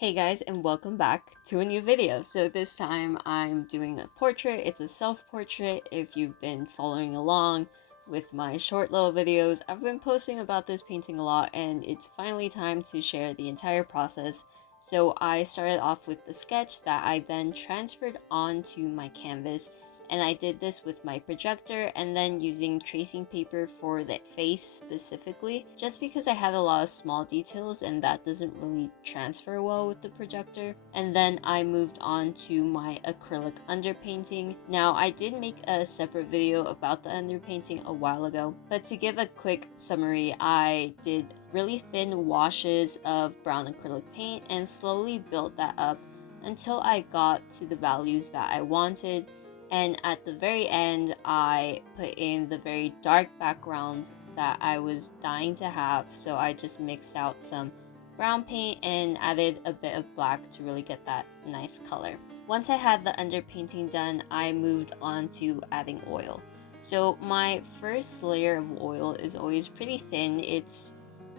Hey guys, and welcome back to a new video. So this time I'm doing a portrait. It's a self-portrait. If you've been following along with my short little videos, I've been posting about this painting a lot, and it's finally time to share the entire process. So I started off with the sketch that I then transferred onto my canvas, and I did this with my projector and then using tracing paper for the face specifically, just because I had a lot of small details and that doesn't really transfer well with the projector. And then I moved on to my acrylic underpainting. Now I did make a separate video about the underpainting a while ago, but to give a quick summary, I did really thin washes of brown acrylic paint and slowly built that up until I got to the values that I wanted. And at the very end, I put in the very dark background that I was dying to have, so I just mixed out some brown paint and added a bit of black to really get that nice color. Once I had the underpainting done, I moved on to adding oil. So my first layer of oil is always pretty thin. It's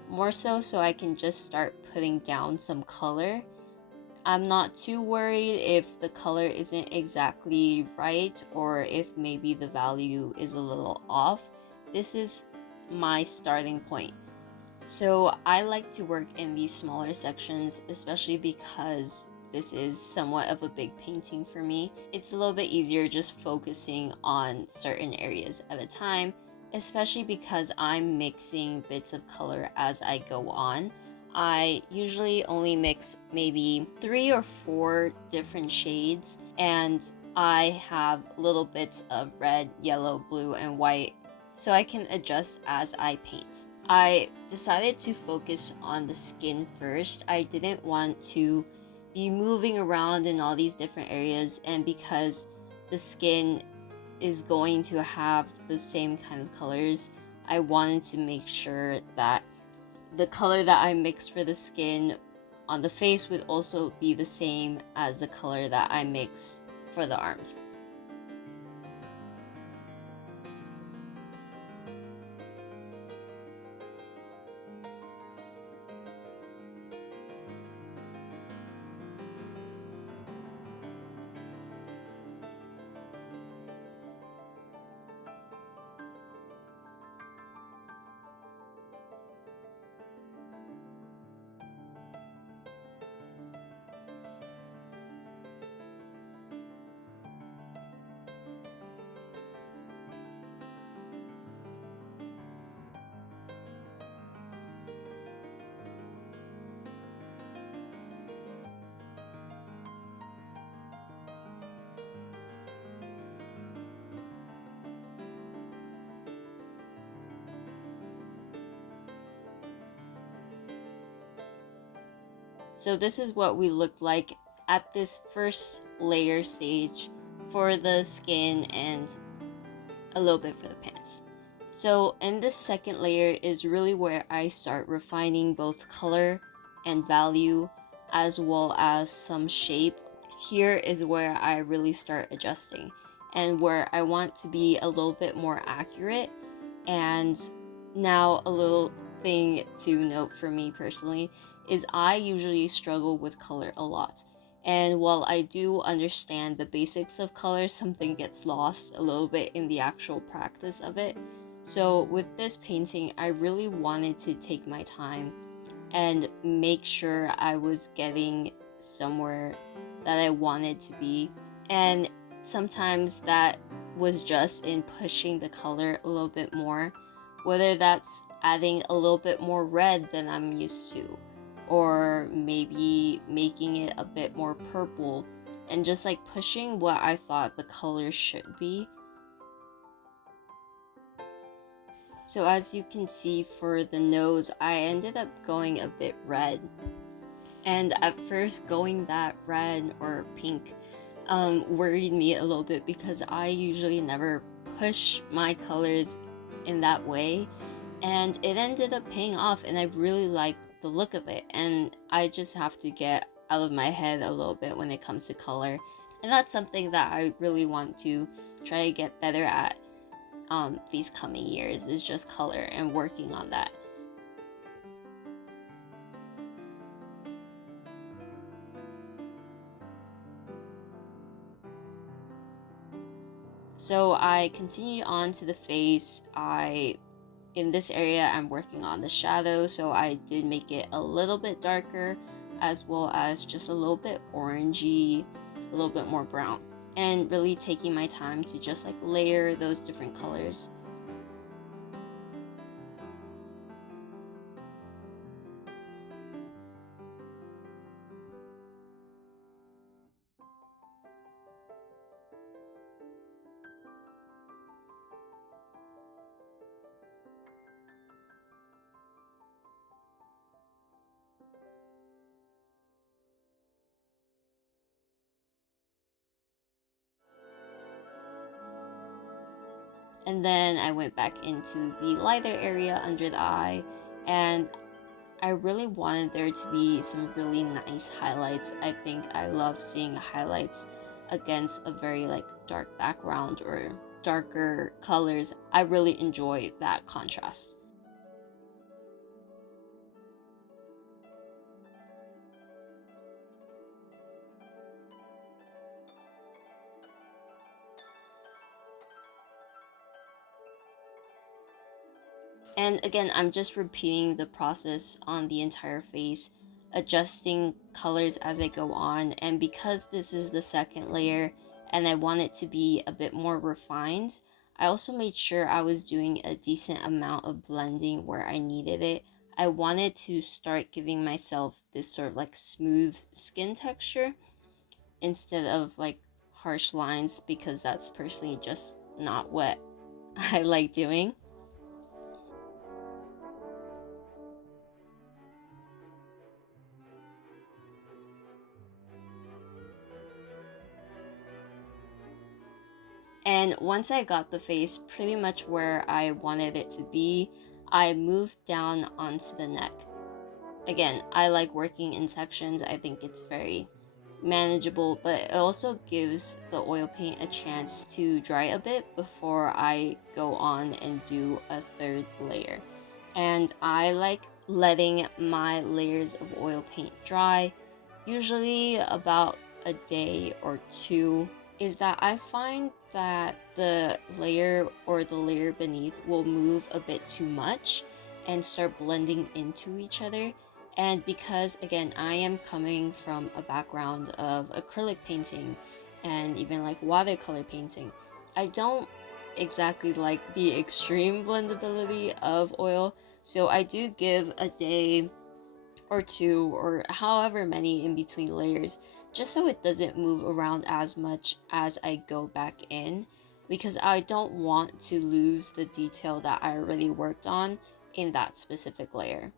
more so I can just start putting down some color. I'm not too worried if the color isn't exactly right or if maybe the value is a little off. This is my starting point. So I like to work in these smaller sections, especially because this is somewhat of a big painting for me. It's a little bit easier just focusing on certain areas at a time, especially because I'm mixing bits of color as I go on. I usually only mix maybe 3 or 4 different shades, and I have little bits of red, yellow, blue, and white, so I can adjust as I paint. I decided to focus on the skin first. I didn't want to be moving around in all these different areas, and because the skin is going to have the same kind of colors, I wanted to make sure that the color that I mixed for the skin on the face would also be the same as the color that I mixed for the arms. So this is what we look like at this first layer stage for the skin and a little bit for the pants. So in this second layer is really where I start refining both color and value as well as some shape. Here is where I really start adjusting and where I want to be a little bit more accurate. And now a little thing to note for me personally is I usually struggle with color a lot. And while I do understand the basics of color, something gets lost a little bit in the actual practice of it. So with this painting, I really wanted to take my time and make sure I was getting somewhere that I wanted to be. And sometimes that was just in pushing the color a little bit more, whether that's adding a little bit more red than I'm used to, or maybe making it a bit more purple, and just like pushing what I thought the color should be. So as you can see for the nose, I ended up going a bit red. And at first going that red or pink worried me a little bit because I usually never push my colors in that way, and it ended up paying off and I really like the look of it, and I just have to get out of my head a little bit when it comes to color, and that's something that I really want to try to get better at these coming years, is just color and working on that. So I continued on to the face. In this area, I'm working on the shadow, so I did make it a little bit darker, as well as just a little bit orangey, a little bit more brown, and really taking my time to just like layer those different colors. And then I went back into the lighter area under the eye, and I really wanted there to be some really nice highlights. I think I love seeing highlights against a very like dark background or darker colors. I really enjoy that contrast. And again, I'm just repeating the process on the entire face, adjusting colors as I go on. And because this is the second layer and I want it to be a bit more refined, I also made sure I was doing a decent amount of blending where I needed it. I wanted to start giving myself this sort of like smooth skin texture instead of like harsh lines, because that's personally just not what I like doing. And once I got the face pretty much where I wanted it to be, I moved down onto the neck. Again, I like working in sections. I think it's very manageable, but it also gives the oil paint a chance to dry a bit before I go on and do a third layer. And I like letting my layers of oil paint dry, usually about a day or two. Is that I find that the layer or the layer beneath will move a bit too much and start blending into each other. And because, again, I am coming from a background of acrylic painting and even like watercolor painting, I don't exactly like the extreme blendability of oil. So I do give a day or two or however many in between layers, just so it doesn't move around as much as I go back in, because I don't want to lose the detail that I already worked on in that specific layer.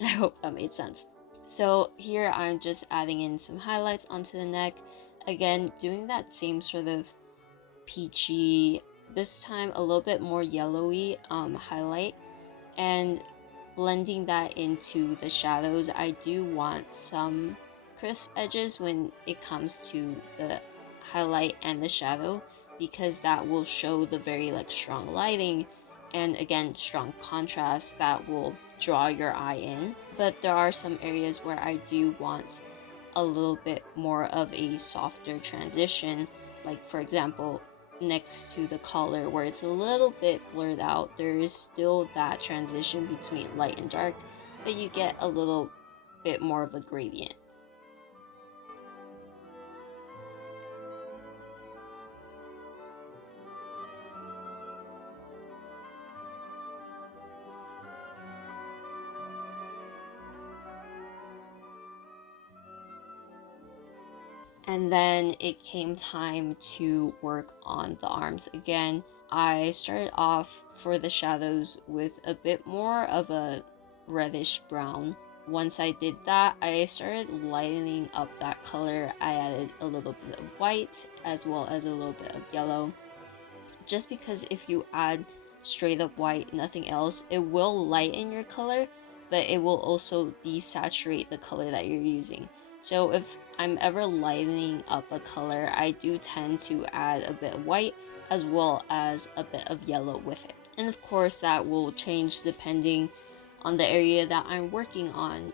I hope that made sense. So here I'm just adding in some highlights onto the neck. Again, doing that same sort of peachy, this time a little bit more yellowy highlight, and blending that into the shadows. I do want some crisp edges when it comes to the highlight and the shadow, because that will show the very like strong lighting and again strong contrast that will draw your eye in. But there are some areas where I do want a little bit more of a softer transition, like for example next to the collar where it's a little bit blurred out, there is still that transition between light and dark, but you get a little bit more of a gradient. And then it came time to work on the arms again. I started off for the shadows with a bit more of a reddish brown. Once I did that, I started lightening up that color. I added a little bit of white as well as a little bit of yellow. Just because if you add straight up white, nothing else, it will lighten your color, but it will also desaturate the color that you're using. So if I'm ever lightening up a color, I do tend to add a bit of white as well as a bit of yellow with it. And of course, that will change depending on the area that I'm working on.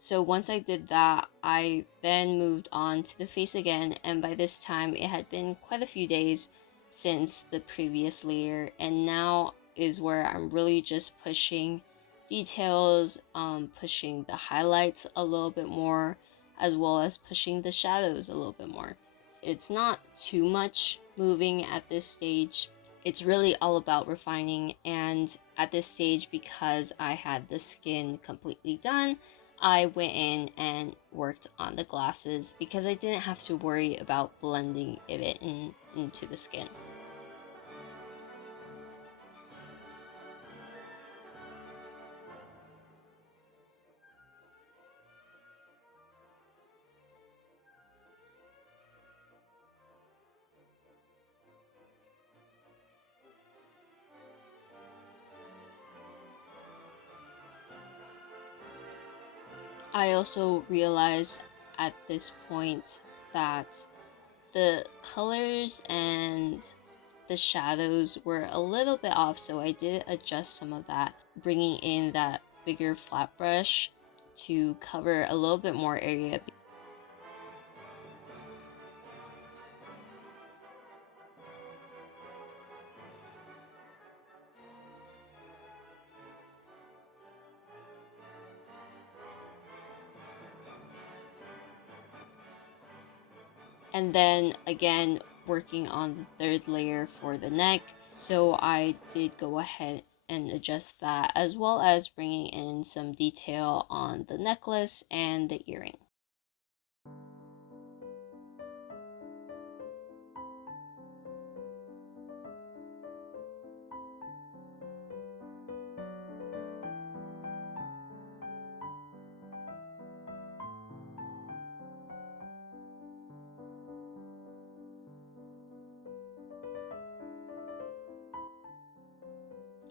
So once I did that, I then moved on to the face again, and by this time it had been quite a few days since the previous layer, and now is where I'm really just pushing details, pushing the highlights a little bit more, as well as pushing the shadows a little bit more. It's not too much moving at this stage. It's really all about refining, and at this stage, because I had the skin completely done, I went in and worked on the glasses because I didn't have to worry about blending it into the skin. I also realized at this point that the colors and the shadows were a little bit off, so I did adjust some of that, bringing in that bigger flat brush to cover a little bit more area. And then again, working on the third layer for the neck, so I did go ahead and adjust that, as well as bringing in some detail on the necklace and the earring.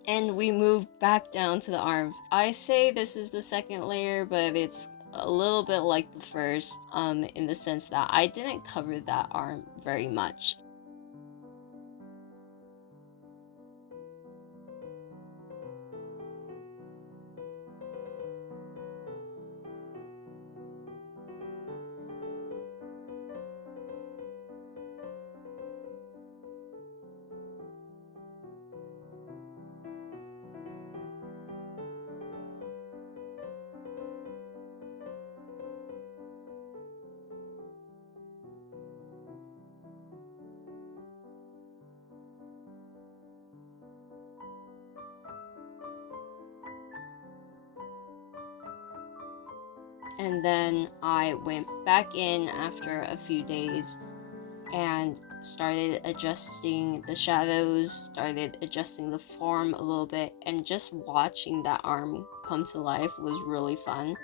And we move back down to the arms. I say this is the second layer, but it's a little bit like the first, in the sense that I didn't cover that arm very much. And then I went back in after a few days and started adjusting the shadows, started adjusting the form a little bit, and just watching that arm come to life was really fun.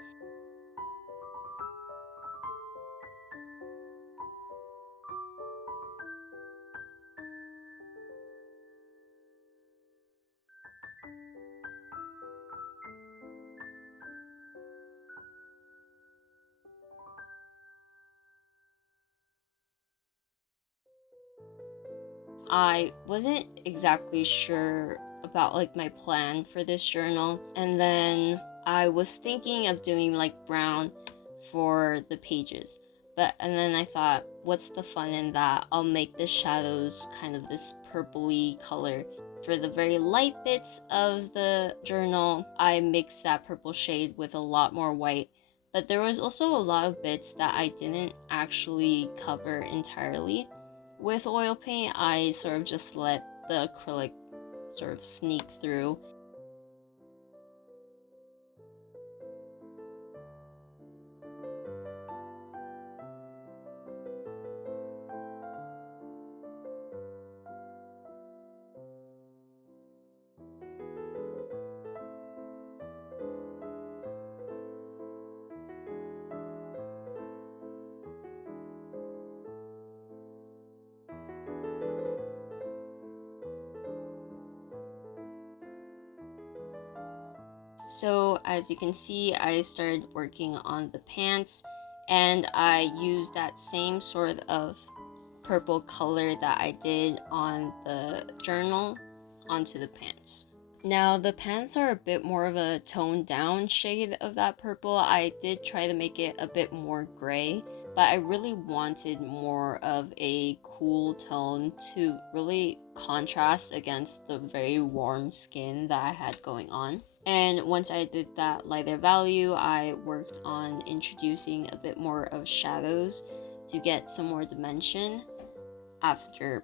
I wasn't exactly sure about like my plan for this journal, and then I was thinking of doing like brown for the pages, and then I thought, what's the fun in that? I'll make the shadows kind of this purpley color. For the very light bits of the journal, I mixed that purple shade with a lot more white, but there was also a lot of bits that I didn't actually cover entirely with oil paint. I sort of just let the acrylic sort of sneak through. So as you can see, I started working on the pants, and I used that same sort of purple color that I did on the journal onto the pants. Now, the pants are a bit more of a toned down shade of that purple. I did try to make it a bit more gray, but I really wanted more of a cool tone to really contrast against the very warm skin that I had going on. And once I did that lighter value, I worked on introducing a bit more of shadows to get some more dimension after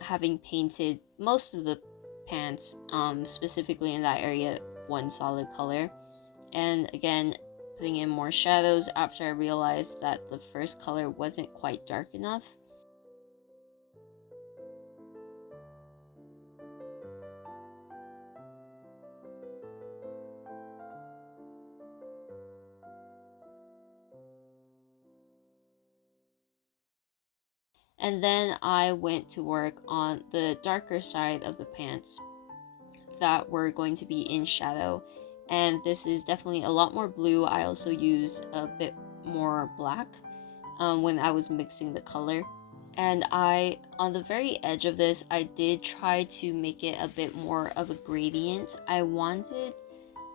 having painted most of the pants, specifically in that area, one solid color. And again, putting in more shadows after I realized that the first color wasn't quite dark enough. And then I went to work on the darker side of the pants that were going to be in shadow. And this is definitely a lot more blue. I also used a bit more black when I was mixing the color. And on the very edge of this, I did try to make it a bit more of a gradient. I wanted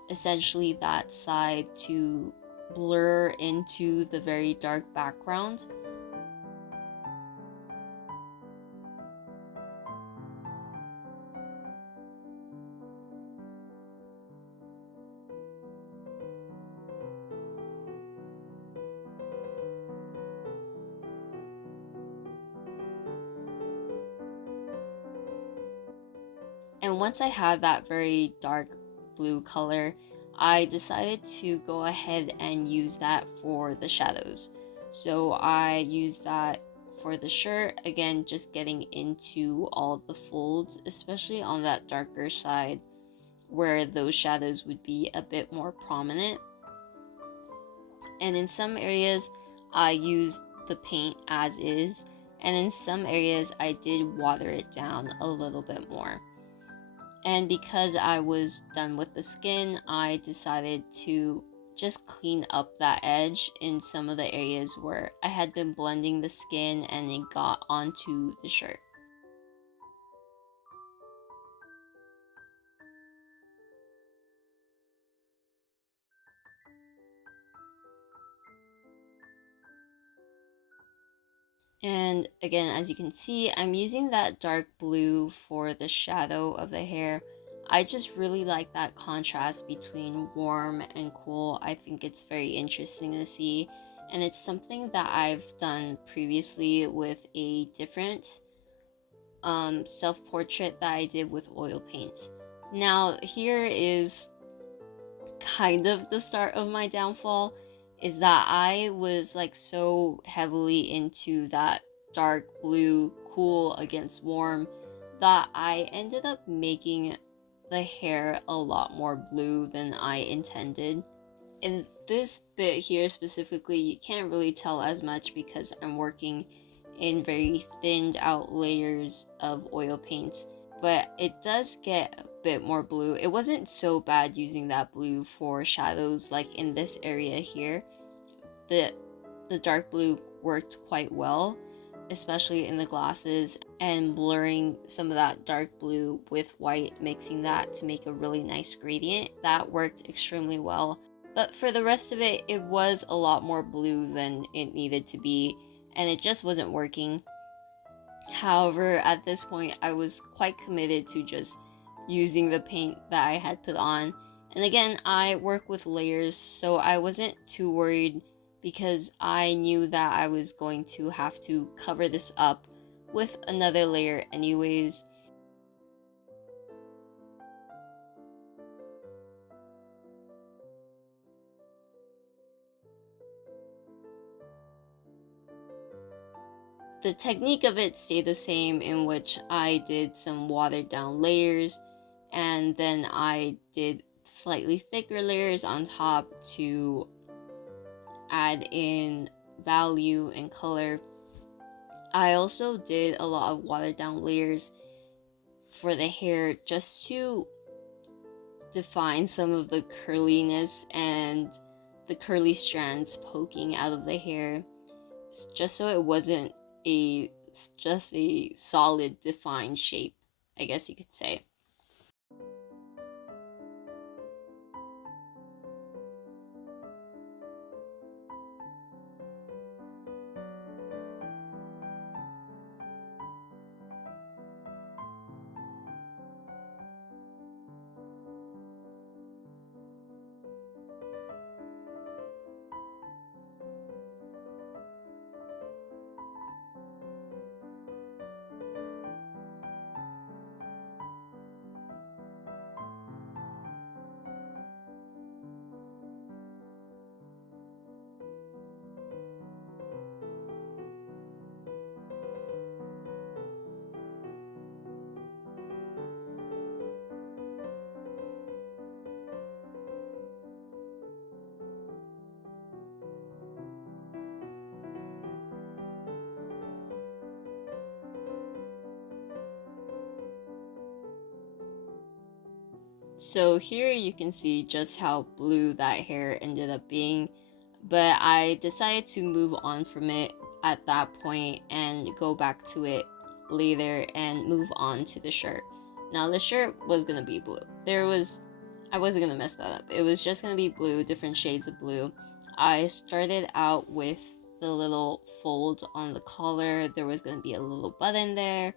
essentially that side to blur into the very dark background. And once I had that very dark blue color, I decided to go ahead and use that for the shadows. So I used that for the shirt, again, just getting into all the folds, especially on that darker side where those shadows would be a bit more prominent. And in some areas, I used the paint as is, and in some areas, I did water it down a little bit more. And because I was done with the skin, I decided to just clean up that edge in some of the areas where I had been blending the skin and it got onto the shirt. And again, as you can see, I'm using that dark blue for the shadow of the hair. I just really like that contrast between warm and cool. I think it's very interesting to see. And it's something that I've done previously with a different self-portrait that I did with oil paint. Now, here is kind of the start of my downfall, is that I was like so heavily into that dark blue cool against warm that I ended up making the hair a lot more blue than I intended. In this bit here specifically, you can't really tell as much because I'm working in very thinned out layers of oil paint, but it does get a bit more blue. It wasn't so bad using that blue for shadows like in this area here. The the dark blue worked quite well, especially in the glasses, and blurring some of that dark blue with white, mixing that to make a really nice gradient. That worked extremely well. But for the rest of it, it was a lot more blue than it needed to be, and it just wasn't working. However, at this point, I was quite committed to just using the paint that I had put on. And again, I work with layers, so I wasn't too worried because I knew that I was going to have to cover this up with another layer anyways. The technique of it stayed the same, in which I did some watered down layers and then I did slightly thicker layers on top to add in value and color. I also did a lot of watered down layers for the hair just to define some of the curliness and the curly strands poking out of the hair, just so it wasn't a just a solid defined shape, I guess you could say. So here you can see just how blue that hair ended up being, but I decided to move on from it at that point and go back to it later and move on to the shirt. Now the shirt was gonna be blue. I wasn't gonna mess that up. It was just gonna be blue, different shades of blue. I started out with the little fold on the collar. There was gonna be a little button there,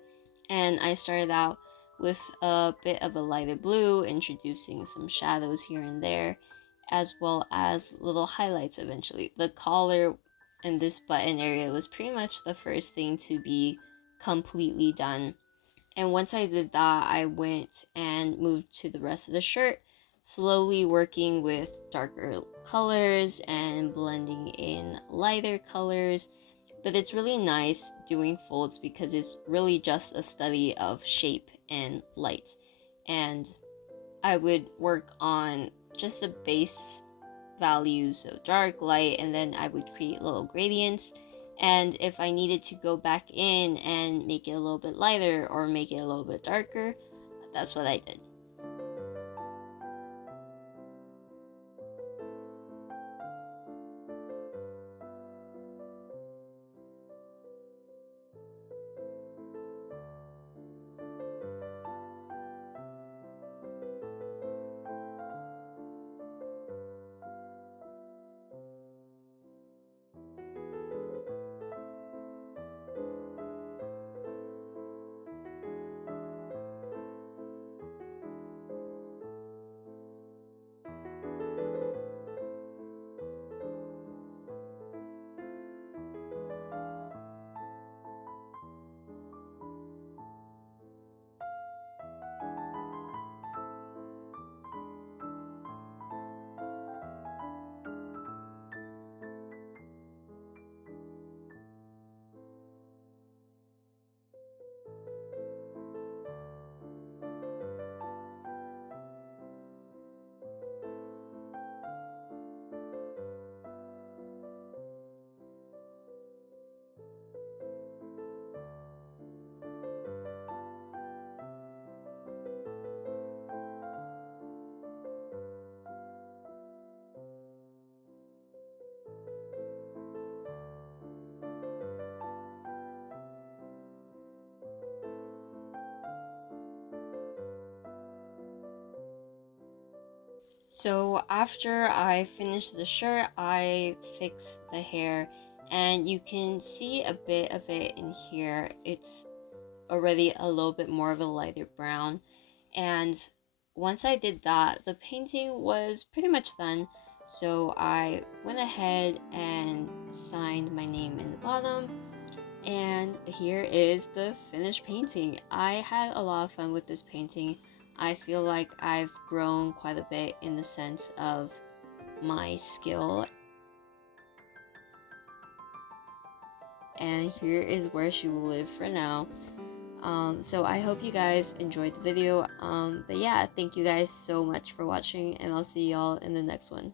and I started out with a bit of a lighter blue, introducing some shadows here and there, as well as little highlights eventually. The collar and this button area was pretty much the first thing to be completely done. And once I did that, I went and moved to the rest of the shirt, slowly working with darker colors and blending in lighter colors. But it's really nice doing folds because it's really just a study of shape and light. And I would work on just the base values, so dark, light, and then I would create little gradients. And if I needed to go back in and make it a little bit lighter or make it a little bit darker, that's what I did. So after I finished the shirt, I fixed the hair, and you can see a bit of it in here. It's already a little bit more of a lighter brown. And once I did that, the painting was pretty much done. So I went ahead and signed my name in the bottom. And here is the finished painting. I had a lot of fun with this painting. I feel like I've grown quite a bit in the sense of my skill. And here is where she will live for now. So I hope you guys enjoyed the video. But yeah, thank you guys so much for watching, and I'll see y'all in the next one.